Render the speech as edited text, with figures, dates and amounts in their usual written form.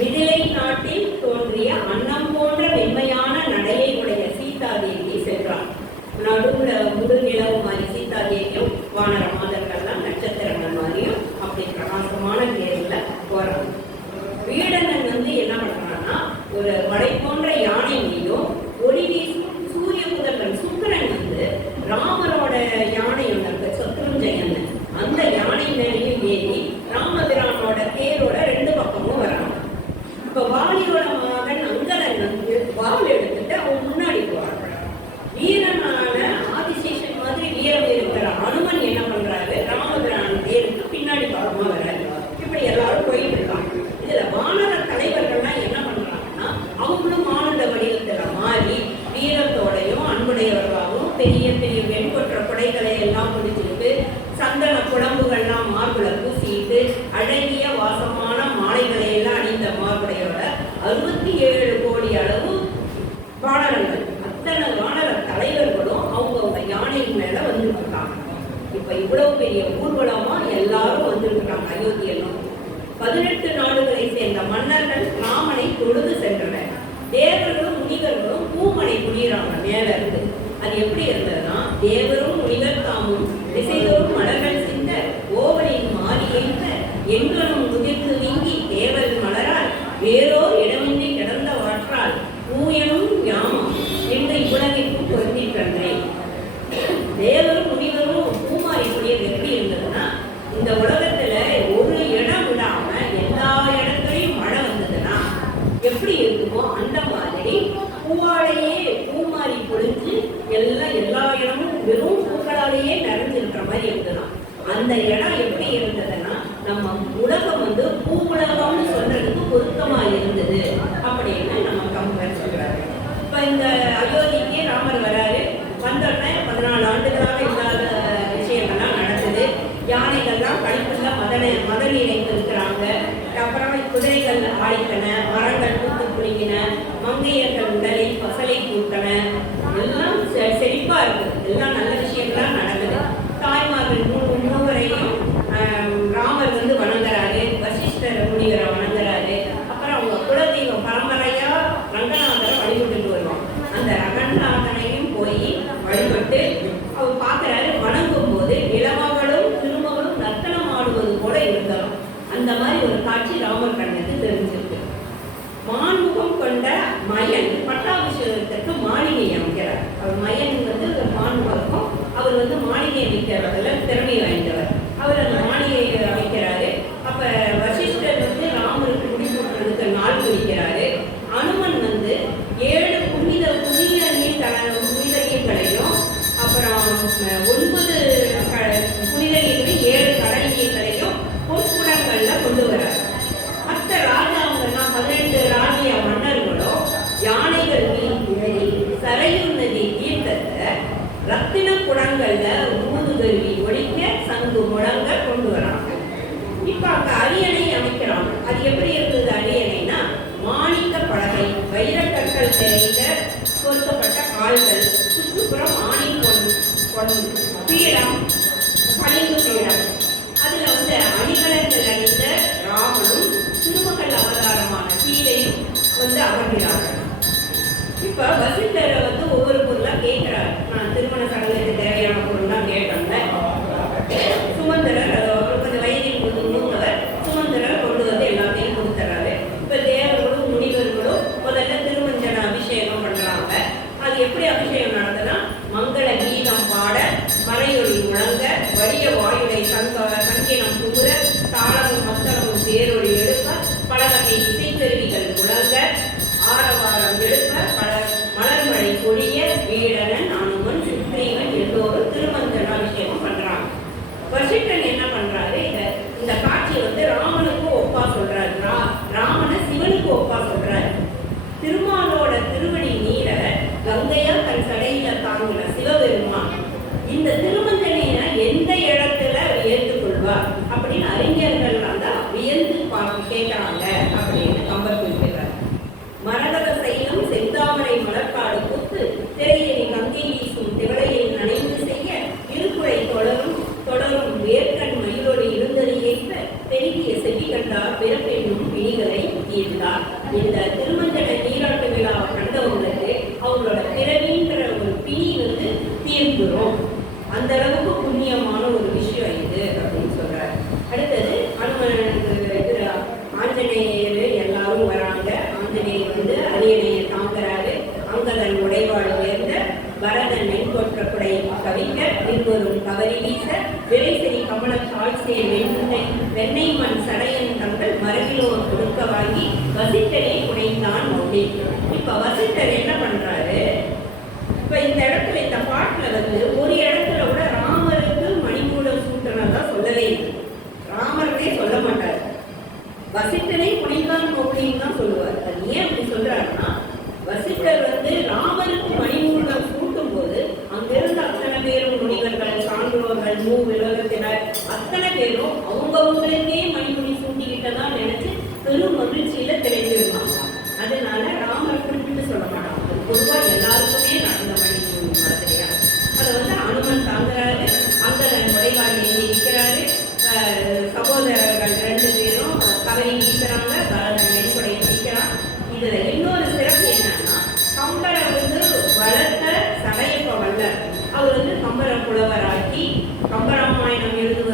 மிதிலை நாட்டில் தோன்றிய அன்னம் போன்ற மென்மையான நடையை உடைய சீதாதேவி சென்றார். நடுவுல முழு நிலவு மாதிரி சீதாதேவியும் வானர மாதர்கள்லாம் நட்சத்திரங்கள் மாதிரியும் அப்படி பிரகாசமான தேர்வுல போறாங்க. வீடனன் என்ன பண்றான்னா, ஒரு மலை போன்ற யானை மீதும் ஒளி வீசும் சூரிய புதல்வன் சுக்கிரன் ராமரோட யானை ஒன்று சத்ருஞ்சயன் அந்த யானை மேலையும் ஏறி ராமபிரானோட தேரோட ரெண்டு பக்கமும் வராங்க. இப்ப வாலியோட மகன் அங்கதன் வால் எடுத்துட்டு அவன் முன்னாடி போறாங்க. வீரனான ஆதிசேஷன் மாதிரி வீரம் இருக்கிற அனுமன் என்ன பண்றாரு, ராமபிரான் தேருக்கு பின்னாடி பக்கமா வர்றாரு. இப்படி எல்லாரும் போயிட்டு இருக்காங்க. இதுல வானர தலைவர்கள்லாம் என்ன பண்றாங்கன்னா, அவங்களும் ஆனந்த வடிவத்துல மாறி வீரத்தோடையும் அன்புடையவர்களாகவும் பெரிய பெரிய வெண்கொற்ற கொடைகளை எல்லாம் பிடிச்சிட்டு சந்தன குழம்புகள்லாம் மார்புல பூசிட்டு அழகிய வாசமான மாலைகளை எல்லாம் அணிந்த மார்புடையோட 67 கோடி அளவு வானரங்கள், அத்தனை வானர தலைவர்களும் அவங்க யானையின் மேல வந்துருக்காங்க. இப்ப இவ்வளவு பெரிய ஊர்வலமா எல்லாரும் வந்துருக்காங்க அயோத்தியிலும். 18 நாடுகளை சேர்ந்த மன்னர்கள் ராமனை தொழுது சென்றனர். தேவர்களும் முனிவர்களும் பூமனை குடியிறாங்க மேல இருந்து. அது எப்படி இருந்ததுன்னா, தேவரும் முனிவர் தாமும் திசைதோறும் மலர்கள் சிந்த ஓவலின் மாறி எய்த எங்களும் முதிர்ந்து நீங்கி தேவர் மலரால் வேறோர் இடமின்றி கிடந்த வாற்றால் பூயனும் யாமம் என்று இவ்வுலகிற்கும் பொருத்தின்றேன். தேவரும் முனிவரும் பூமாரி குடியது எப்படி இருந்ததுன்னா, இந்த உலகத்துல ஒரு இடம் விடாம எல்லா இடத்துலையும் மழை வந்ததுன்னா எப்படி இருக்குமோ அந்த மாதிரி பூவாலேயே பூமாரி பொழிஞ்சு எல்லா இடமும் வெறும் பூக்களாலேயே நிறைஞ்சிருக்கிற மாதிரி இருந்ததுதான். அந்த இடம் எப்படி இருந்ததுன்னா, நம்ம உலகம் பூ உலகம்னு சொல்றதுக்கு பொருத்தமா இருந்தது அப்படின்னு நம்ம கம்பேர் சொல்றாரு. இப்ப இந்த அயோத்திக்கே ராமர் வராரு. வந்தோடனே 14 ஆண்டுகளாக இல்லாத விஷயங்கள்லாம் நடக்குது. யானைகள்லாம் கழிப்புள்ள மத நீரைத்து இருக்கிறாங்க. அப்புறம் குதிரைகள் ஆடித்தன, மரங்கள் பூத்து குலுங்கின, மங்கையர்கள் உடலில் பசலை கூட்டன, எல்லாம் செழிப்பா இருக்குது. எல்லாம் நல்ல விஷயங்கள்லாம் நடக்குது. தாய்மார்கள் மூவரையும் ராமர் வணங்குறாரு, வசிஷ்டர் முனிவரை வணங்குறாரு. அப்புறம் அவங்க குலதெய்வம் பரம்பரையா ரங்கநாதரை வழிபட்டுட்டு வருவாங்க. அந்த ரங்கநாதனையும் போய் வழிபட்டு அவர் பார்க்கிறாரு. வணங்கும் போது இளமகளும் திருமகளும் நர்த்தனம் ஆடுவது போல இருந்தாலும் அந்த மாதிரி ஒரு காட்சி ராமர் கண்ணுக்கு தெரிஞ்சிருக்கு. மான்முகம் கொண்ட மயன் பட்டாபிஷேகத்திற்கு மாளிகை அமைக்கிறார். அவர் மயன் மான்முகம், அவர் மாளிகை அமைக்கிறதுல திறமை வாய்ந்தவர். அவர் அந்த மாளிகையை அமைக்கிறாரு. அப்ப வசிஷ்டர் ராமருக்கு முடிசூட்டுறதுக்கு நாள் குறிக்கிறாரு. அனுமன் 7 புனித நீர்களையும் அப்புறம் 9 புனித நீர்களையும் 7 கடல் நீர்களையும் பொற்குடங்கள்ல கொண்டு வர்றாரு. மற்ற ராஜாங்கள்லாம் 18 ராஜ்ய மன்னர்களும் யானைகள் மீது சரையூர் நதி தீர்த்தத்தை ரத்தின குடங்கள்ல ஊதுகருவி ஒழிக்க சங்கு முழங்க கொண்டு வராங்க. இப்ப அங்க அரியணை அமைக்கிறாங்க. அது எப்படி இருந்தது அரியணைனா, மாணிக்க பலகை, வைரக்கற்கள் தெரிந்த பொருத்தப்பட்ட கால்கள், சுற்றுப்புறம் ஆணி பீடம், பளிங்கு பீடம். அதுல அணிகலன்கள் அணிந்த ராமனும் திருமகள் அவதாரமான சீதையும் அமர்கிறார்கள். இப்ப வசிஷ்டரை ஒவ்வொரு பொருளா கேட்கிறாரு. நான் திருமண சடங்குக்கு தேவையான பொருள்லாம் கேட்டோம்ல. சுமந்திரர் அவருக்கு வயதில் மூத்தவர் சுமந்திரர் கொண்டு எல்லாத்தையும் கொடுத்துறாரு. இப்ப தேவர்களும் முனிவர்களும் முதல்ல திருமஞ்சன அபிஷேகம் பண்றாங்க. அது எப்படி அபிஷேகம் நடந்ததுன்னா, மங்கள கீதம் பாட, மலையொளி முழங்க, வலிய வாயுடை சங்கினம் புகுற, தாளமும் மத்தளமும் தேரொளி எடுக்க, பல வகை இசைக்கருவிகள் முழங்க, ஆரவாரம் எழுப்ப, மலர்மழை பொழிய, வீடனன் அனுமன் சுற்றி இருந்தா இந்த திருமஞ்சன நீராட்டு விழாவை கண்டவங்களுக்கு அவங்களோட பிறவின்ற ஒரு பிணி வந்து தீர்ந்துரும். அந்த அளவுக்கு புண்ணியமான ஒரு விஷயம் இது அப்படின்னு சொல்றாரு. அடுத்தது அனுமனுக்கு ஆஞ்சநேயர் எல்லாரும் வராங்க. ஆஞ்சநேயர் வந்து அரியணையை தாங்குறாரு. அங்கதன் உடைவாடு உயர்ந்த பரதன் மென்கொற்ற குடை கவிக்க இருவரும் கவரி வீச விரைசரி கமல காட்சியை வெண்ணெய் மண் சடையன் தங்கள் மரபிலோர் கொடுக்க வாங்கி வசிட்டரை குடைந்தான் மொழி. இப்ப வசிட்டர் என்ன பண்றாரு? இப்ப இந்த இடத்துல இந்த பாட்டுல வந்து ஒரு இடத்துல கூட ராமருக்கு மணிமூடம் சூட்டனதா சொல்லவே இல்லை. ராமரனே சொல்ல மாட்டாரு, வசிட்டரை குடைந்தான் மொழின்னு தான் சொல்லுவார். அது ஏன் அப்படி சொல்றாருன்னா, வசிட்டர் வந்து ராமருக்கு மணிமூடம் சூட்டும் போது அங்கிருந்த அத்தனை பேரும் முனிவர்கள், சான்றோர்கள், மூவிலகத்தினர் அத்தனை பேரும் அவங்கவுங்களுக்கே மணிமுடி சூட்டிக்கிட்டதா நினைச்சு பெரும் மகிழ்ச்சியில தெரிஞ்சிருந்தாங்க. அதனால ராமரை குறிப்பிட்டு சொல்ல மாட்டாங்க. அது பொதுவாக எல்லாருக்குமே நடந்த மணிமூடி மாதிரியா. அதை வந்து அனுமன் தாங்குறாரு. அங்கதன் உடைவாள் ஏறி இருக்கிறாரு. சகோதரர்கள் 2 பேரும் கவரி வீசுறாங்க. பரதன் மென்புடை பிடிக்கிறான். இதுல இன்னொரு சிறப்பு என்னன்னா, கம்பரை வந்து வளர்த்த சடையப்ப வல்லர் அவர் வந்து கம்பரை புலவராக்கி கம்பராமாயணம் எழுதுவது